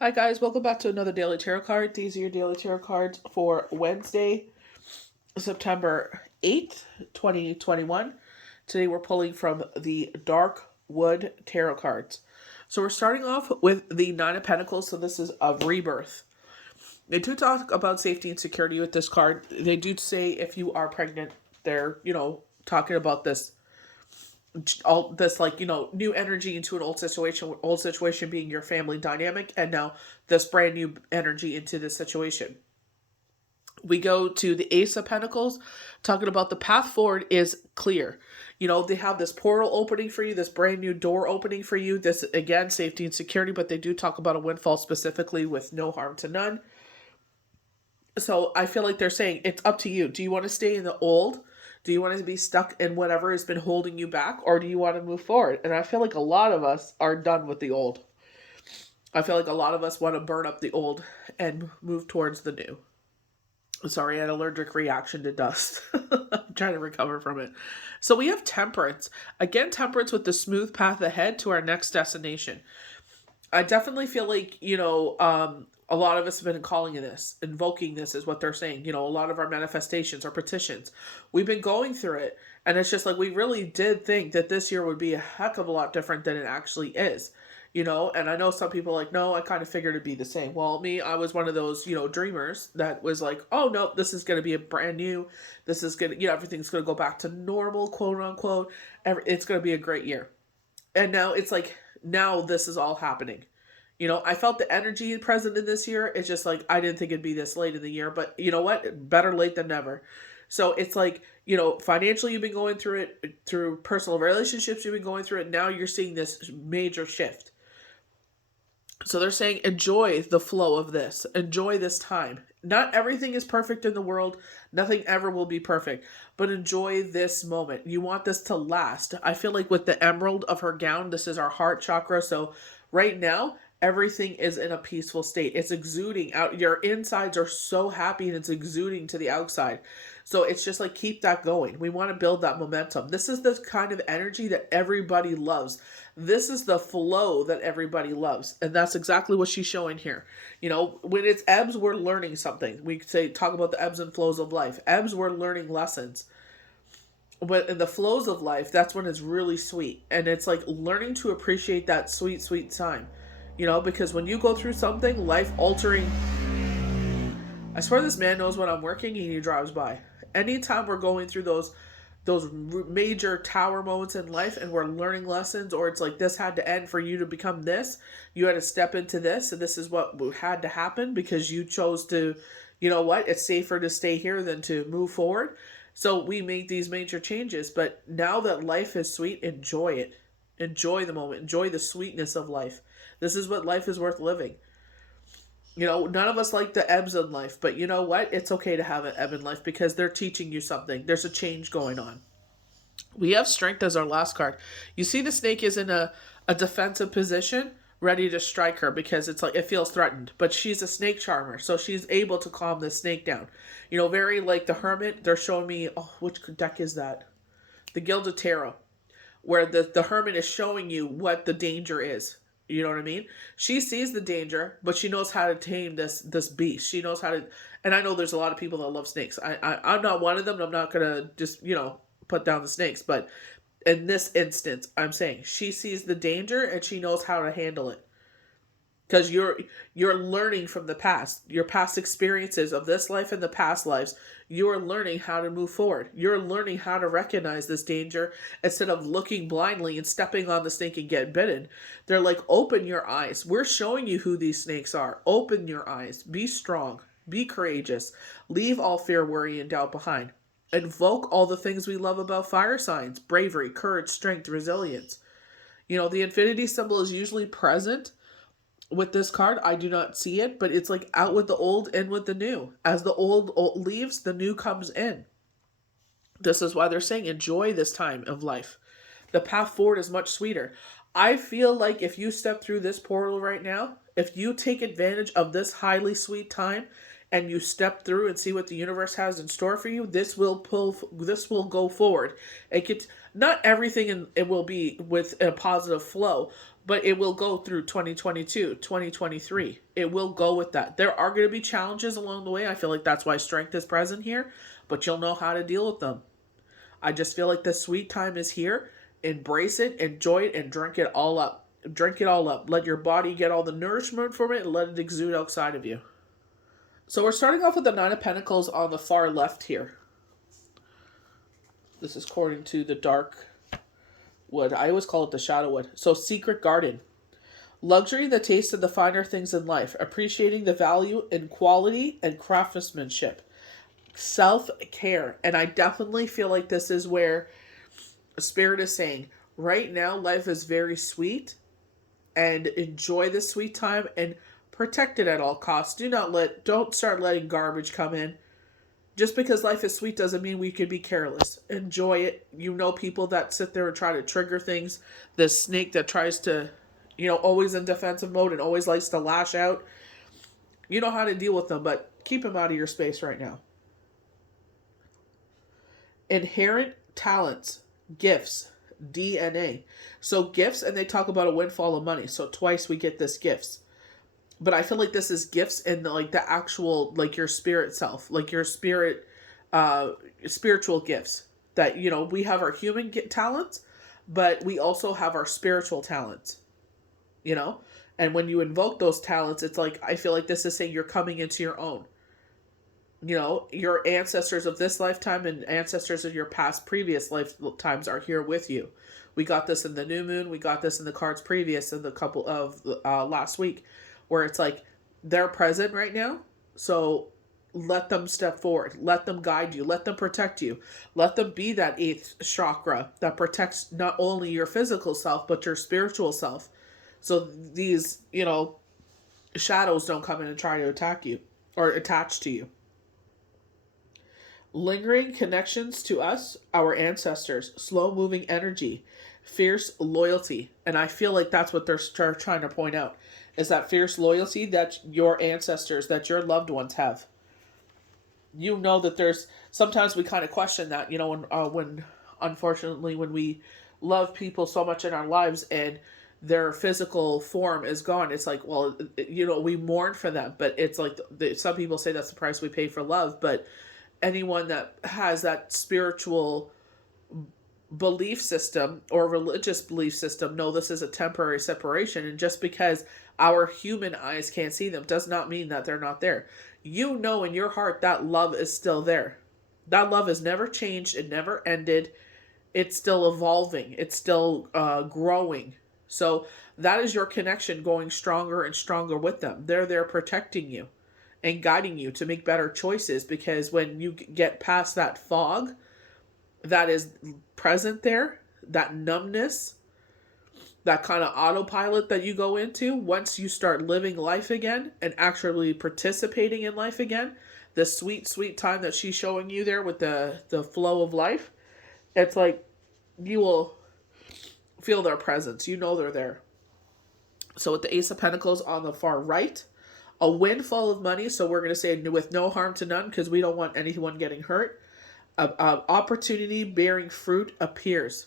Hi guys, welcome back to another daily tarot card. These are your daily tarot cards for Wednesday, September 8th, 2021. Today we're pulling from the Dark Wood Tarot cards. So we're starting off with the Nine of Pentacles, so this is of rebirth. They do talk about safety and security with this card. They do say if you are pregnant, they're, talking about this all this new energy into an old situation being your family dynamic, and now this brand new energy into this situation. We go to the Ace of Pentacles, talking about the path forward is clear. They have this portal opening for you, this brand new door opening for you. This, again, safety and security, but they do talk about a windfall specifically with no harm to none. So I feel like they're saying it's up to you. Do you want to stay in the old? Do you want to be stuck in whatever has been holding you back? Or do you want to move forward? And I feel like a lot of us are done with the old. I feel like a lot of us want to burn up the old and move towards the new. Sorry, I had an allergic reaction to dust. I'm trying to recover from it. So we have Temperance. Again, Temperance with the smooth path ahead to our next destination. I definitely feel like, a lot of us have been calling this, invoking this is what they're saying. A lot of our manifestations, our petitions, we've been going through it. And it's just like, we really did think that this year would be a heck of a lot different than it actually is. And I know some people are like, no, I kind of figured it'd be the same. Well, me, I was one of those, dreamers that was like, oh, no, this is going to be a brand new, this is going to, everything's going to go back to normal, quote unquote. It's going to be a great year. And now it's like, now this is all happening. I felt the energy present in this year. It's just like, I didn't think it'd be this late in the year, but you know what? Better late than never. So it's like, financially you've been going through it, through personal relationships you've been going through it. Now you're seeing this major shift. So they're saying, enjoy the flow of this. Enjoy this time. Not everything is perfect in the world. Nothing ever will be perfect. But enjoy this moment. You want this to last. I feel like with the emerald of her gown, this is our heart chakra. So right now, everything is in a peaceful state. It's exuding out. Your insides are so happy and it's exuding to the outside. So it's just like, keep that going. We want to build that momentum. This is the kind of energy that everybody loves. This is the flow that everybody loves. And that's exactly what she's showing here. When it's ebbs, we're learning something. We say, talk about the ebbs and flows of life. Ebbs, we're learning lessons. But in the flows of life, that's when it's really sweet. And it's like learning to appreciate that sweet, sweet time. Because when you go through something life altering, I swear this man knows when I'm working and he drives by. Anytime we're going through those major tower moments in life and we're learning lessons, or it's like, this had to end for you to become this, you had to step into this, and this is what had to happen because you chose to, it's safer to stay here than to move forward. So we make these major changes, but now that life is sweet, enjoy it. Enjoy the moment. Enjoy the sweetness of life. This is what life is worth living. None of us like the ebbs in life, but you know what? It's okay to have an ebb in life because they're teaching you something. There's a change going on. We have Strength as our last card. You see the snake is in a defensive position, ready to strike her because it's like it feels threatened. But she's a snake charmer, so she's able to calm the snake down. Very like the Hermit. They're showing me, which deck is that? The Gilded Tarot, where the Hermit is showing you what the danger is. You know what I mean? She sees the danger, but she knows how to tame this beast. She knows how to, and I know there's a lot of people that love snakes. I'm not one of them. I'm not gonna just put down the snakes, but in this instance, I'm saying she sees the danger and she knows how to handle it. Because you're learning from the past, your past experiences of this life and the past lives. You're learning how to move forward. You're learning how to recognize this danger instead of looking blindly and stepping on the snake and get bitten. They're like, open your eyes. We're showing you who these snakes are. Open your eyes. Be strong. Be courageous. Leave all fear, worry, and doubt behind. Invoke all the things we love about fire signs: bravery, courage, strength, resilience. The infinity symbol is usually present with this card. I do not see it, but it's like out with the old, in with the new. As the old leaves, the new comes in. This is why they're saying enjoy this time of life. The path forward is much sweeter. I feel like if you step through this portal right now, if you take advantage of this highly sweet time and you step through and see what the universe has in store for you, this will go forward. Not everything it will be with a positive flow, but it will go through 2022, 2023. It will go with that. There are going to be challenges along the way. I feel like that's why strength is present here, but you'll know how to deal with them. I just feel like the sweet time is here. Embrace it, enjoy it, and drink it all up. Drink it all up. Let your body get all the nourishment from it and let it exude outside of you. So we're starting off with the Nine of Pentacles on the far left here. This is according to the dark wood. I always call it the shadow wood. So secret garden. Luxury, the taste of the finer things in life. Appreciating the value in quality and craftsmanship. Self-care. And I definitely feel like this is where Spirit is saying, right now life is very sweet, and enjoy the sweet time and protect it at all costs. Don't start letting garbage come in. Just because life is sweet doesn't mean we can be careless. Enjoy it. You know, people that sit there and try to trigger things. The snake that tries to, always in defensive mode and always likes to lash out. You know how to deal with them, but keep them out of your space right now. Inherent talents, gifts, DNA. So gifts, and they talk about a windfall of money. So twice we get this gifts. But I feel like this is gifts and like the actual, like your spirit self, like your spirit, spiritual gifts that, we have our human talents, but we also have our spiritual talents, and when you invoke those talents, it's like, I feel like this is saying you're coming into your own, your ancestors of this lifetime and ancestors of your past previous lifetimes are here with you. We got this in the new moon. We got this in the cards previous in the couple of last week, where it's like they're present right now. So let them step forward. Let them guide you. Let them protect you. Let them be that eighth chakra that protects not only your physical self, but your spiritual self. So these, shadows don't come in and try to attack you or attach to you. Lingering connections to us, our ancestors, slow-moving energy, fierce loyalty. And I feel like that's what they're trying to point out, is that fierce loyalty that your ancestors, that your loved ones have. That there's, sometimes we kind of question that, when unfortunately, when we love people so much in our lives and their physical form is gone, it's like, well, we mourn for them, but it's like, some people say that's the price we pay for love, but anyone that has that spiritual belief system or religious belief system know this is a temporary separation. And just because our human eyes can't see them does not mean that they're not there. In your heart that love is still there. That love has never changed. It never ended. It's still evolving. It's still growing. So that is your connection, going stronger and stronger with them. They're there protecting you and guiding you to make better choices, because when you get past that fog that is present there, that numbness, that kind of autopilot that you go into, once you start living life again and actually participating in life again, the sweet, sweet time that she's showing you there with the flow of life, it's like you will feel their presence. They're there. So with the Ace of Pentacles on the far right, a windfall of money. So we're going to say with no harm to none, because we don't want anyone getting hurt. Opportunity bearing fruit appears.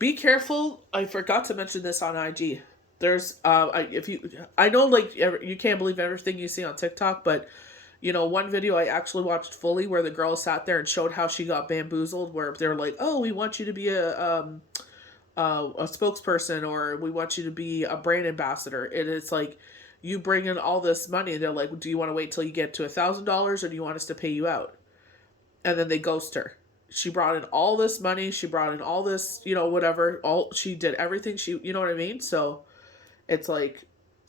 Be careful. I forgot to mention this on IG. There's I know, like, you can't believe everything you see on TikTok, but one video I actually watched fully where the girl sat there and showed how she got bamboozled, where they're like, oh, we want you to be a spokesperson, or we want you to be a brand ambassador. And it's like, you bring in all this money and they're like, do you want to wait till you get to $1,000, or do you want us to pay you out? And then they ghost her. She brought in all this money. She brought in all this, whatever. She did everything. You know what I mean? So it's like,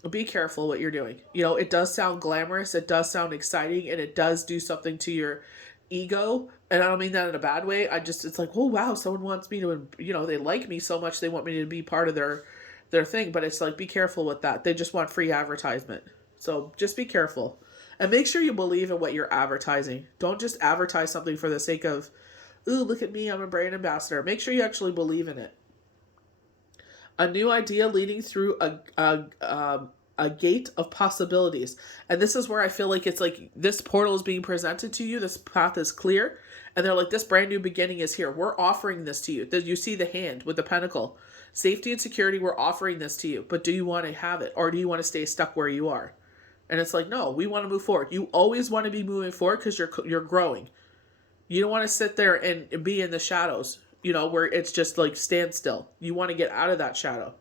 be careful what you're doing. It does sound glamorous. It does sound exciting, and it does do something to your ego. And I don't mean that in a bad way. It's like, oh, wow, someone wants me to, they like me so much. They want me to be part of their thing. But it's like, be careful with that. They just want free advertisement. So just be careful. And make sure you believe in what you're advertising. Don't just advertise something for the sake of, ooh, look at me, I'm a brand ambassador. Make sure you actually believe in it. A new idea leading through a gate of possibilities. And this is where I feel like it's like this portal is being presented to you. This path is clear. And they're like, this brand new beginning is here. We're offering this to you. You see the hand with the pentacle. Safety and security, we're offering this to you, but do you want to have it, or do you want to stay stuck where you are? And it's like, no, we want to move forward. You always want to be moving forward because you're growing. You don't want to sit there and be in the shadows, where it's just like stand still. You want to get out of that shadow.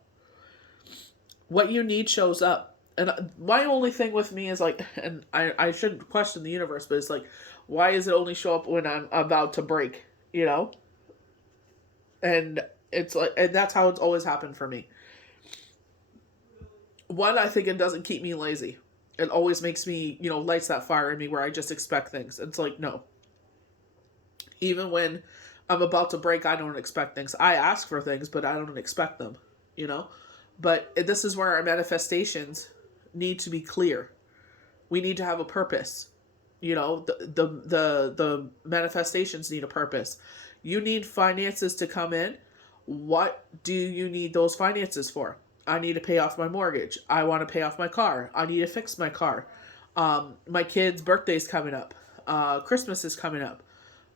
What you need shows up. And my only thing with me is like, and I shouldn't question the universe, but it's like, why does it only show up when I'm about to break, And it's like, and that's how it's always happened for me. One, I think it doesn't keep me lazy. It always makes me, lights that fire in me where I just expect things. It's like, no. Even when I'm about to break, I don't expect things. I ask for things, but I don't expect them, But this is where our manifestations need to be clear. We need to have a purpose. The manifestations need a purpose. You need finances to come in. What do you need those finances for? I need to pay off my mortgage. I want to pay off my car. I need to fix my car. My kid's birthday's coming up. Christmas is coming up.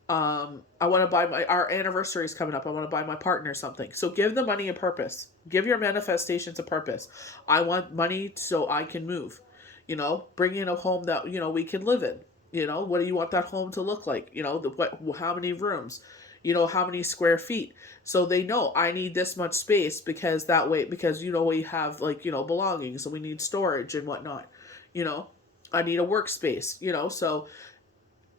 I want to buy our anniversary is coming up. I want to buy my partner something. So give the money a purpose. Give your manifestations a purpose. I want money so I can move. Bring in a home that, we can live in. What do you want that home to look like? How many rooms? How many square feet? So they know I need this much space because that way, because, we have belongings and we need storage and whatnot. I need a workspace, so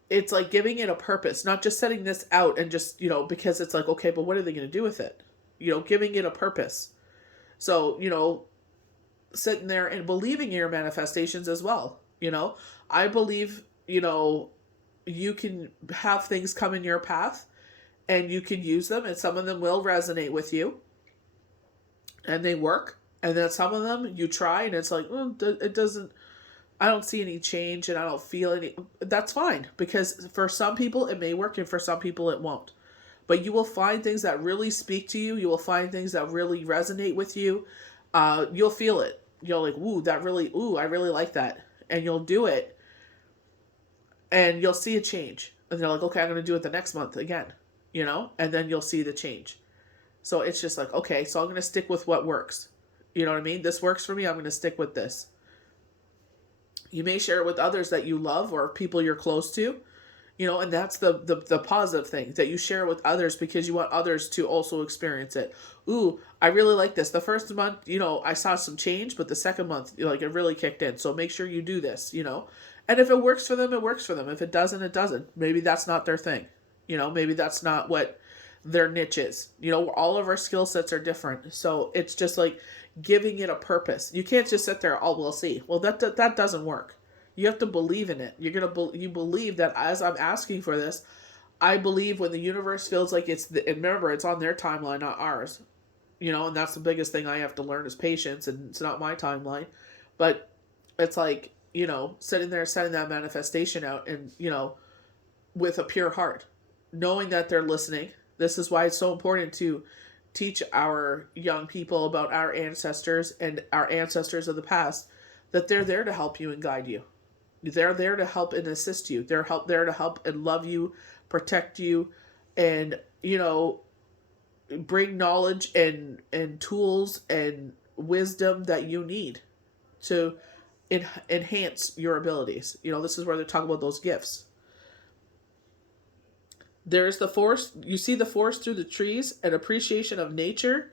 it's like giving it a purpose, not just setting this out and just, because it's like, okay, but what are they going to do with it? Giving it a purpose. So, sitting there and believing in your manifestations as well. I believe, you can have things come in your path and you can use them, and some of them will resonate with you and they work. And then some of them you try and it's like, it doesn't, I don't see any change and I don't feel any. That's fine, because for some people it may work and for some people it won't. But you will find things that really speak to you. You will find things that really resonate with you. You'll feel it. You're like, I really like that. And you'll do it and you'll see a change. And they're like, okay, I'm going to do it the next month again, and then you'll see the change. So it's just like, okay, so I'm going to stick with what works. You know what I mean? This works for me. I'm going to stick with this. You may share it with others that you love or people you're close to, and that's the positive thing, that you share it with others because you want others to also experience it. Ooh, I really like this. The first month, I saw some change, but the second month, it really kicked in. So make sure you do this, And if it works for them, it works for them. If it doesn't, it doesn't. Maybe that's not their thing. Maybe that's not what their niche is. All of our skill sets are different. So it's just like giving it a purpose. You can't just sit there, we'll see. Well, that doesn't work. You have to believe in it. You believe that as I'm asking for this, I believe when the universe feels like and remember, it's on their timeline, not ours. And that's the biggest thing I have to learn is patience, and it's not my timeline. But it's like, sitting there, setting that manifestation out and, with a pure heart, knowing that they're listening. This is why it's so important to teach our young people about our ancestors and our ancestors of the past, that they're there to help you and guide you. They're there to help and assist you. They're there to help and love you, protect you, and, bring knowledge and tools and wisdom that you need to enhance your abilities. This is where they're talking about those gifts. There's the forest. You see the forest through the trees, an appreciation of nature,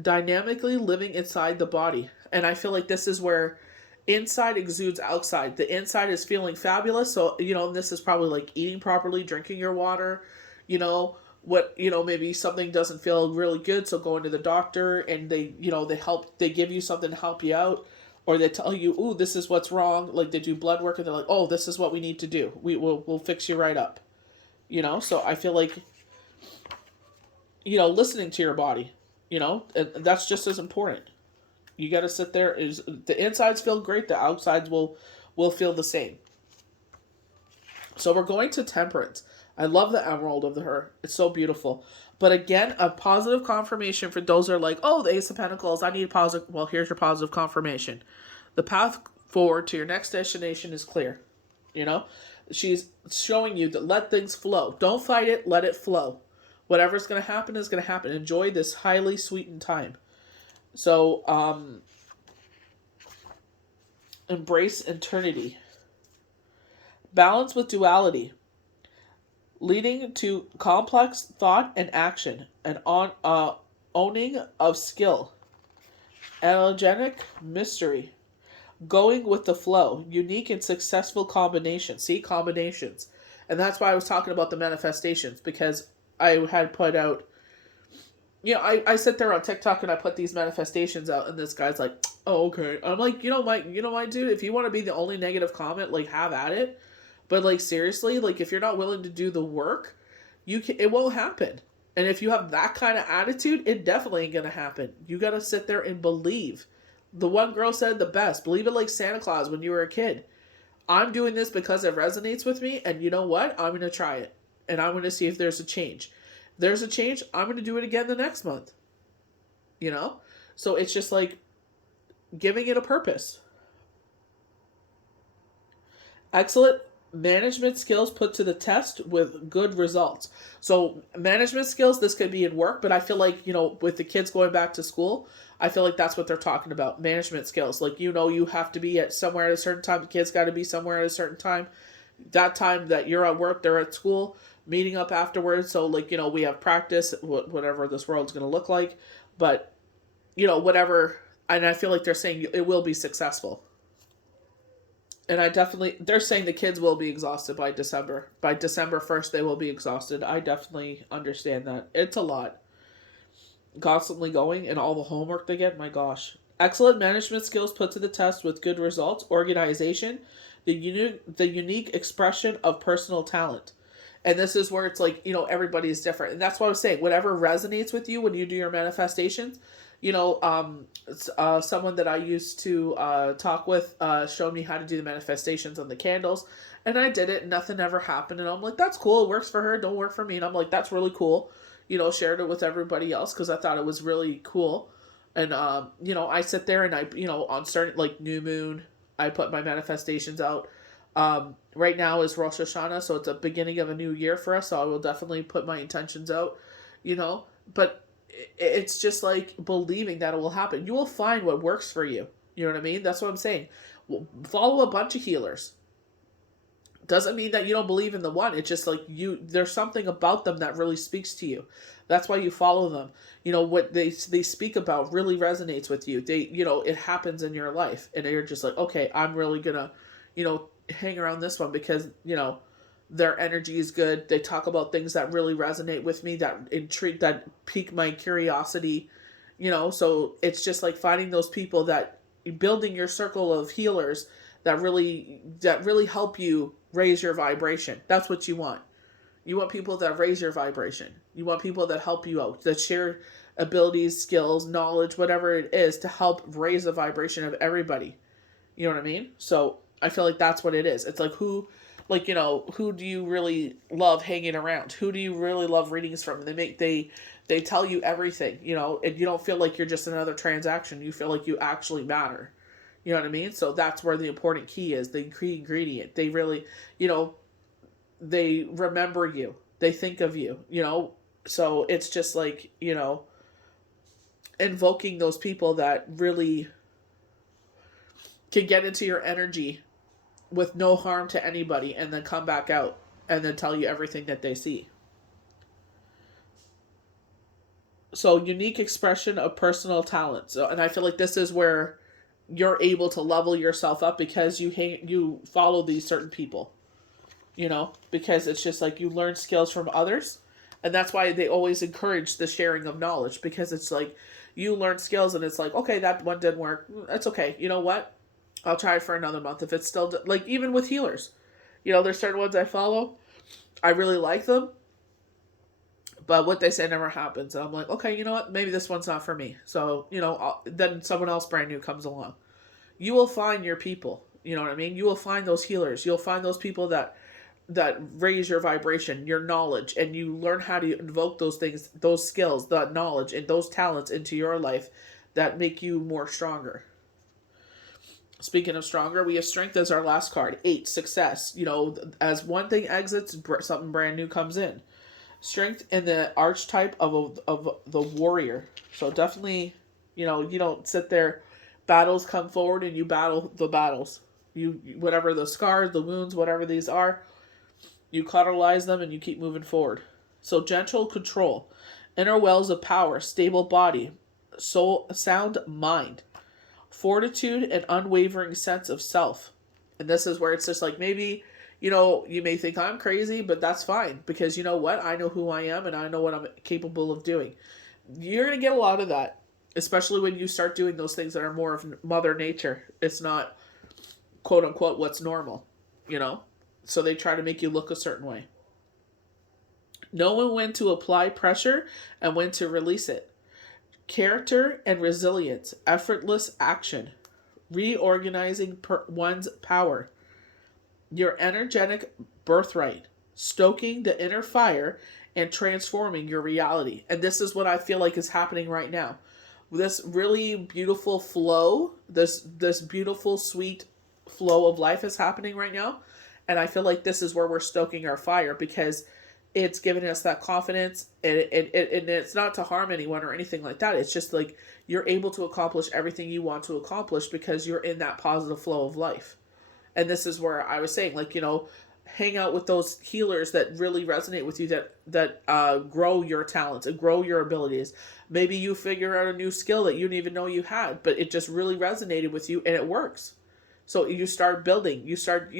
dynamically living inside the body. And I feel like this is where inside exudes outside. The inside is feeling fabulous. So, this is probably like eating properly, drinking your water, maybe something doesn't feel really good. So going to the doctor and they give you something to help you out, or they tell you, ooh, this is what's wrong. Like they do blood work and they're like, oh, this is what we need to do. We'll fix you right up. So I feel like, listening to your body, and that's just as important. You got to sit there. The insides feel great. The outsides will feel the same. So we're going to Temperance. I love the emerald of her. It's so beautiful. But again, a positive confirmation for those that are like, oh, the Ace of Pentacles, I need positive. Well, here's your positive confirmation. The path forward to your next destination is clear. She's showing you that let things flow. Don't fight it. Let it flow. Whatever's going to happen is going to happen. Enjoy this highly sweetened time. So, embrace eternity. Balance with duality, leading to complex thought and action, and owning of skill. Allegoric mystery. Going with the flow. Unique and successful combinations. See, combinations. And that's why I was talking about the manifestations, because I had put out, I sit there on TikTok and I put these manifestations out, and this guy's like, oh, okay. I'm like, my dude, if you want to be the only negative comment, like, have at it. But, like, seriously, like, if you're not willing to do the work, it won't happen. And if you have that kind of attitude, it definitely ain't going to happen. You got to sit there and believe. The one girl said the best. Believe it like Santa Claus when you were a kid. I'm doing this because it resonates with me, and you know what? I'm going to try it. And I'm going to see if there's a change. If there's a change, I'm going to do it again the next month. So it's just like giving it a purpose. Excellent management skills put to the test with good results. So management skills, this could be in work, but I feel like, with the kids going back to school, I feel like that's what they're talking about. Management skills. Like, you have to be at somewhere at a certain time. The kids got to be somewhere at a certain time. That time that you're at work, they're at school, meeting up afterwards. So, like, we have practice, whatever this world's going to look like. But, whatever. And I feel like they're saying it will be successful. And they're saying the kids will be exhausted by December. By December 1st, they will be exhausted. I definitely understand that. It's a lot. Constantly going and all the homework they get, my gosh. Excellent management skills put to the test with good results. Organization, the unique expression of personal talent. And this is where it's like, everybody is different. And that's what I was saying. Whatever resonates with you when you do your manifestations, someone that I used to talk with showed me how to do the manifestations on the candles, and I did it, and nothing ever happened, and I'm like, that's cool, it works for her, don't work for me, and I'm like, that's really cool, shared it with everybody else, because I thought it was really cool, and, I sit there, and I, on certain, like, new moon, I put my manifestations out. Right now is Rosh Hashanah, so it's a beginning of a new year for us, so I will definitely put my intentions out, but it's just like believing that it will happen. You will find what works for you. You know what I mean? That's what I'm saying. Follow a bunch of healers. Doesn't mean that you don't believe in the one. It's just like there's something about them that really speaks to you. That's why you follow them. What they speak about really resonates with you. It happens in your life, and you're just like, okay, I'm really gonna, hang around this one because, their energy is good. They talk about things that really resonate with me, that intrigue, that pique my curiosity, so it's just like finding those people that building your circle of healers that really help you raise your vibration. That's what you want. You want people that raise your vibration. You want people that help you out, that share abilities, skills, knowledge, whatever it is to help raise the vibration of everybody. You know what I mean? So I feel like that's what it is. It's like who do you really love hanging around? Who do you really love readings from? They tell you everything, and you don't feel like you're just another transaction. You feel like you actually matter. You know what I mean? So that's where the important key is, the key ingredient. They really, they remember you. They think of you, So it's just like, invoking those people that really can get into your energy with no harm to anybody, and then come back out and then tell you everything that they see. So unique expression of personal talent. So, and I feel like this is where you're able to level yourself up because you follow these certain people, because it's just like you learn skills from others. And that's why they always encourage the sharing of knowledge, because it's like you learn skills and it's like, okay, that one didn't work. That's okay. You know what? I'll try it for another month. If it's still, like, even with healers, there's certain ones I follow. I really like them, but what they say never happens. And I'm like, okay, you know what? Maybe this one's not for me. So, then someone else brand new comes along. You will find your people. You know what I mean? You will find those healers. You'll find those people that raise your vibration, your knowledge, and you learn how to invoke those things, those skills, that knowledge, and those talents into your life that make you more stronger. Speaking of stronger, we have strength as our last card. 8, success. As one thing exits, something brand new comes in. Strength in the archetype of the warrior. So definitely, you know, you don't sit there, battles come forward and you battle the battles. You, whatever the scars, the wounds, whatever these are, you cauterize them and you keep moving forward. So gentle control, inner wells of power, stable body, soul, sound mind, fortitude, and unwavering sense of self. And this is where it's just like, maybe, you know, you may think I'm crazy, but that's fine, because you know what? I know who I am and I know what I'm capable of doing. You're going to get a lot of that, especially when you start doing those things that are more of Mother Nature. It's not, quote unquote, what's normal, you know? So they try to make you look a certain way. Knowing when to apply pressure and when to release it. Character and resilience, effortless action, reorganizing one's power, your energetic birthright, stoking the inner fire, and transforming your reality. And this is what I feel like is happening right now. This really beautiful flow, this beautiful, sweet flow of life is happening right now. And I feel like this is where we're stoking our fire, because it's giving us that confidence, and it's not to harm anyone or anything like that. It's just like you're able to accomplish everything you want to accomplish because you're in that positive flow of life. And this is where I was saying, like, you know, hang out with those healers that really resonate with you, that grow your talents and grow your abilities. Maybe you figure out a new skill that you didn't even know you had, but it just really resonated with you and it works. So you start building, you start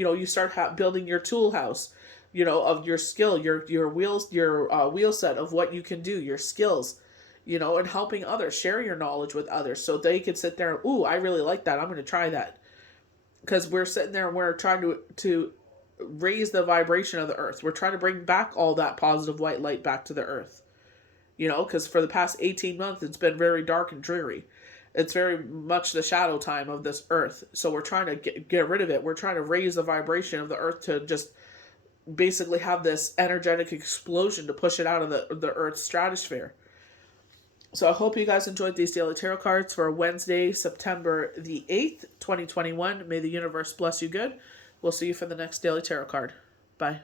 building your tool house, you know, of your skill, your wheels, your wheel set of what you can do, your skills, you know, and helping others, share your knowledge with others so they can sit there and, ooh, I really like that, I'm going to try that. Because we're sitting there and we're trying to raise the vibration of the earth. We're trying to bring back all that positive white light back to the earth. You know, because for the past 18 months, it's been very dark and dreary. It's very much the shadow time of this earth. So we're trying to get rid of it. We're trying to raise the vibration of the earth to just basically have this energetic explosion to push it out of the earth's stratosphere. So I hope you guys enjoyed these daily tarot cards for Wednesday, September the 8th, 2021. May the universe bless you good. We'll see you for the next daily tarot card. Bye.